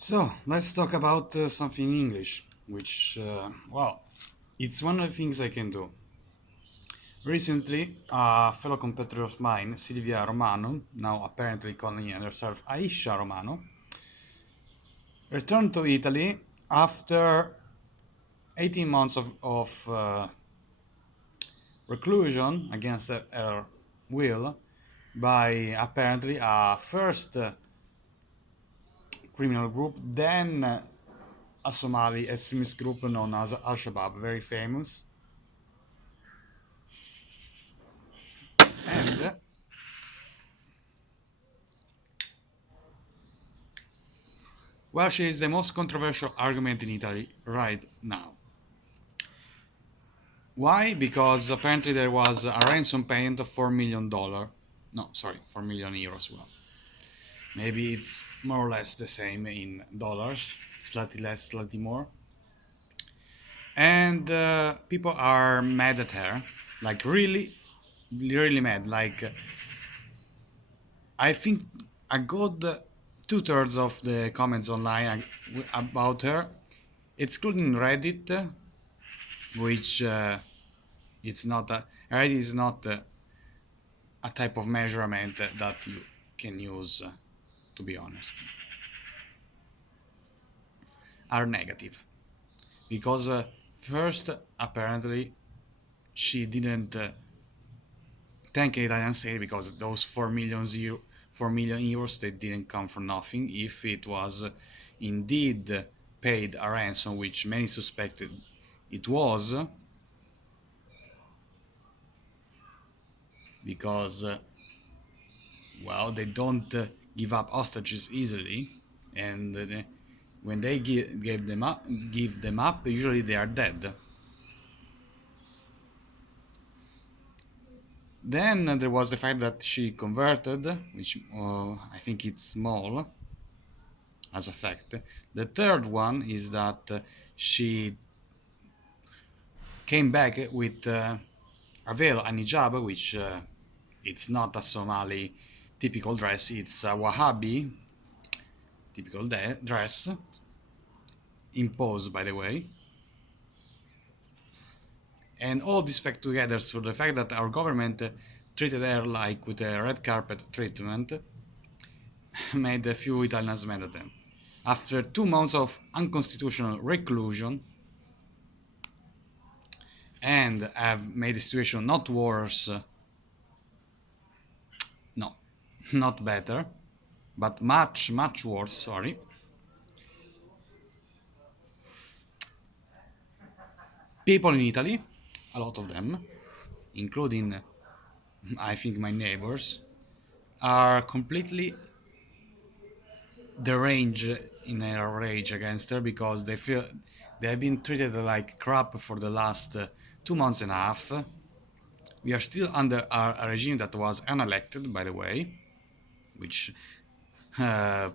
So let's talk about something in English, which, it's one of the things I can do. Recently, a fellow competitor of mine, Silvia Romano, now apparently calling herself Aisha Romano, returned to Italy after 18 months of reclusion against her will by apparently a first criminal group, then a Somali extremist group known as Al Shabaab, very famous. And well, she is the most controversial argument in Italy right now. Why? Because apparently there was a ransom payment of $4 million. No, sorry, 4 million euros. Well, maybe it's more or less the same in dollars, slightly less, slightly more. And people are mad at her, like really, really mad. Like I think a good two-thirds of the comments online about her, excluding Reddit, which it's not a Reddit is not a type of measurement that you can use, to be honest, are negative because first apparently she didn't thank the Italian state because those 4 million euros they didn't come from nothing. If it was indeed paid a ransom, which many suspected it was, because well, they don't give up hostages easily, and when they give them up, usually they are dead. Then there was the fact that she converted, which I think it's small as a fact. The third one is that she came back with a veil, a hijab, which it's not a Somali typical dress, it's a Wahhabi typical dress, imposed by the way. And all this fact together, so the fact that our government treated her like with a red carpet treatment, made a few Italians mad at them. After 2 months of unconstitutional reclusion, and have made the situation not worse, no, not better, but much, much worse, sorry. People in Italy, a lot of them, including I think my neighbors, are completely deranged in their rage against her because they feel they have been treated like crap for the last 2 months and a half. We are still under a regime that was unelected, by the way, which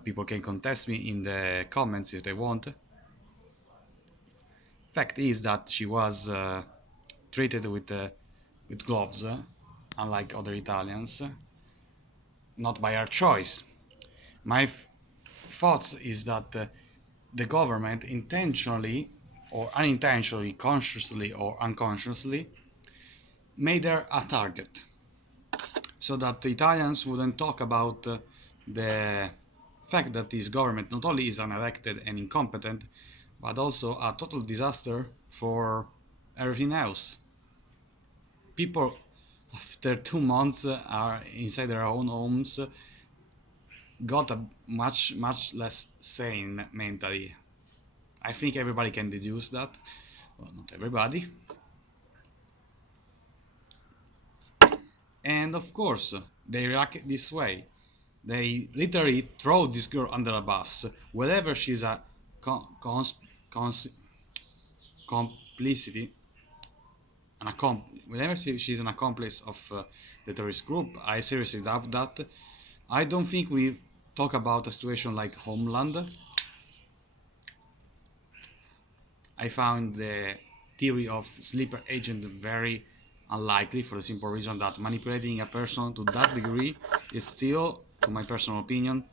people can contest me in the comments if they want. Fact is that she was treated with gloves, unlike other Italians, not by her choice. My thoughts is that the government intentionally or unintentionally, consciously or unconsciously, made her a target so that the Italians wouldn't talk about the fact that this government not only is unelected and incompetent, but also a total disaster for everything else. People, after 2 months, are inside their own homes, got a much, much less sane mentally. I think everybody can deduce that. Well, not everybody. And of course, they react this way. They literally throw this girl under a bus whenever she's a cons- complicity, whenever she's an accomplice of the terrorist group. I seriously doubt that. I don't think we talk about a situation like Homeland. I found the theory of sleeper agent very unlikely for the simple reason that manipulating a person to that degree is still, to my personal opinion,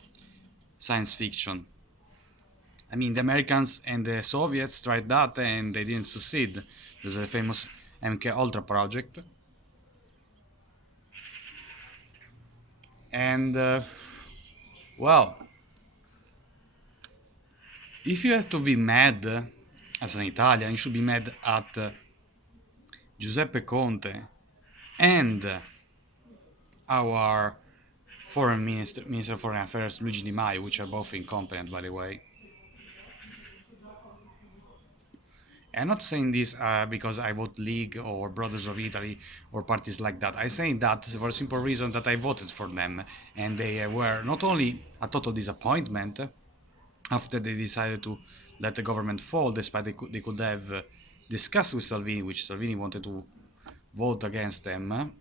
science fiction. I mean, the Americans and the Soviets tried that and they didn't succeed. There's a famous MK Ultra project. And, well, if you have to be mad as an Italian, you should be mad at Giuseppe Conte and our Minister of Foreign Affairs, Luigi Di Maio, which are both incompetent, by the way. I'm not saying this because I vote League or Brothers of Italy or parties like that. I'm saying that for a simple reason that I voted for them, and they were not only a total disappointment after they decided to let the government fall, despite they could have discussed with Salvini, which Salvini wanted to vote against them.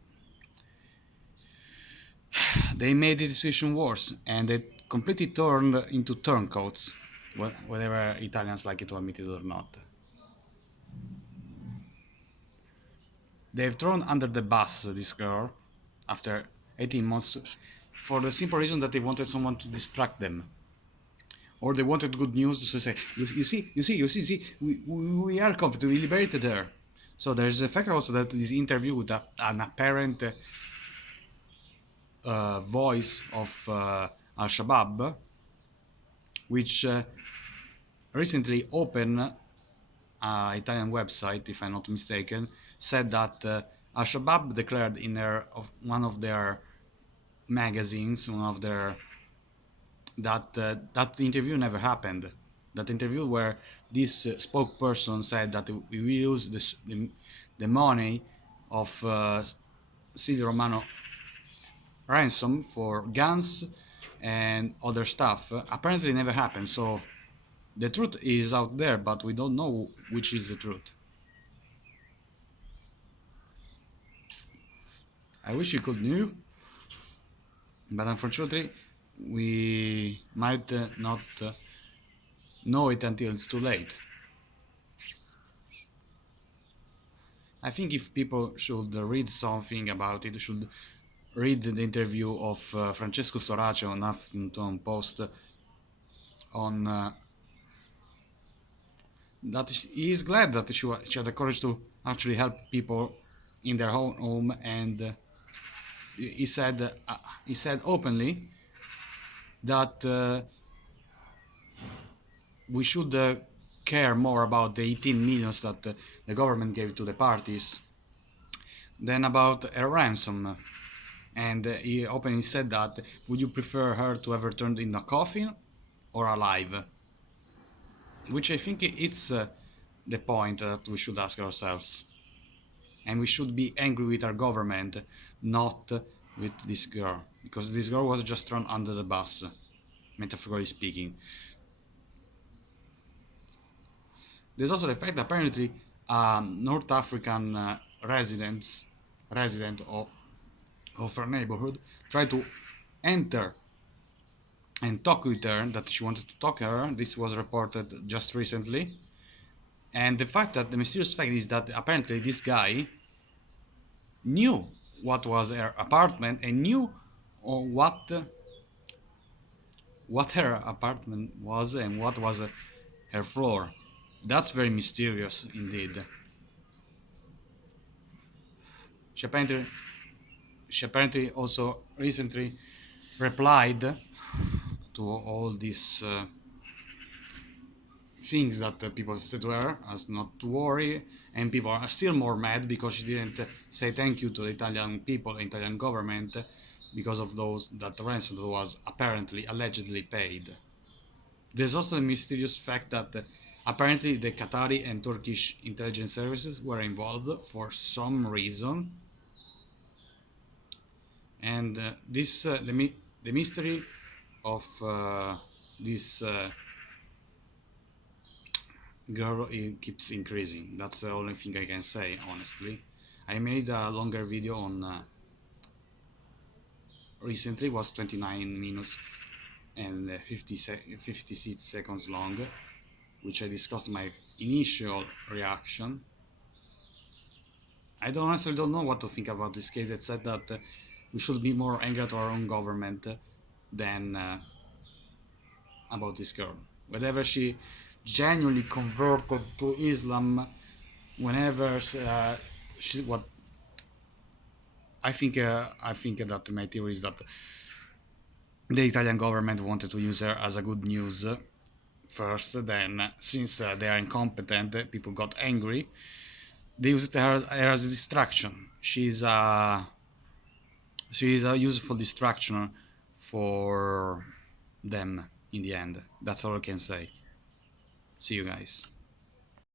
They made the situation worse, and it completely turned into turncoats, whether Italians like it to admit it or not. They've thrown under the bus this girl after 18 months for the simple reason that they wanted someone to distract them. Or they wanted good news to say, see, we are confident, we liberated her. So there's the fact also that this interview with an apparent voice of Al Shabaab, which recently opened Italian website, if I'm not mistaken, said that Al Shabaab declared in one of their magazines, one of their that interview never happened. That interview where this spokesperson said that we will use the money of Silvia Romano ransom for guns and other stuff. Apparently, never happened. So the truth is out there, but we don't know which is the truth. I wish we could knew, but unfortunately, we might not know it until it's too late. I think if people should read something about it, should read the interview of Francesco Storace on Huffington Post on that he is glad that she had the courage to actually help people in their own home, and he said he said openly that we should care more about the 18 millions that the government gave to the parties than about a ransom. And he openly said that, would you prefer her to have returned in a coffin or alive? Which I think it's the point that we should ask ourselves. And we should be angry with our government, not with this girl. Because this girl was just thrown under the bus, metaphorically speaking. There's also the fact that apparently North African resident of her neighborhood tried to enter and talk with her, that she wanted to talk to her. This was reported just recently. And the mysterious fact is that apparently this guy knew what was her apartment and knew what her apartment was and what was her floor. That's very mysterious indeed. She apparently, she apparently also recently replied to all these things that people said to her as not to worry, and people are still more mad because she didn't say thank you to the Italian people, the Italian government, because of those that ransom was apparently allegedly paid. There's also the mysterious fact that apparently the Qatari and Turkish intelligence services were involved for some reason, and the mystery of this girl, it keeps increasing. That's the only thing I can say, honestly. I made a longer video on recently, was 29 minutes and 56 seconds long, which I discussed my initial reaction. I don't honestly don't know what to think about this case. It said that we should be more angry at our own government than about this girl. whenever she genuinely converted to Islam, whenever she what I think that my theory is that the Italian government wanted to use her as a good news first. Then, since they are incompetent, people got angry. They used her as a distraction. She's a useful distraction for them in the end. That's all I can say. See you guys.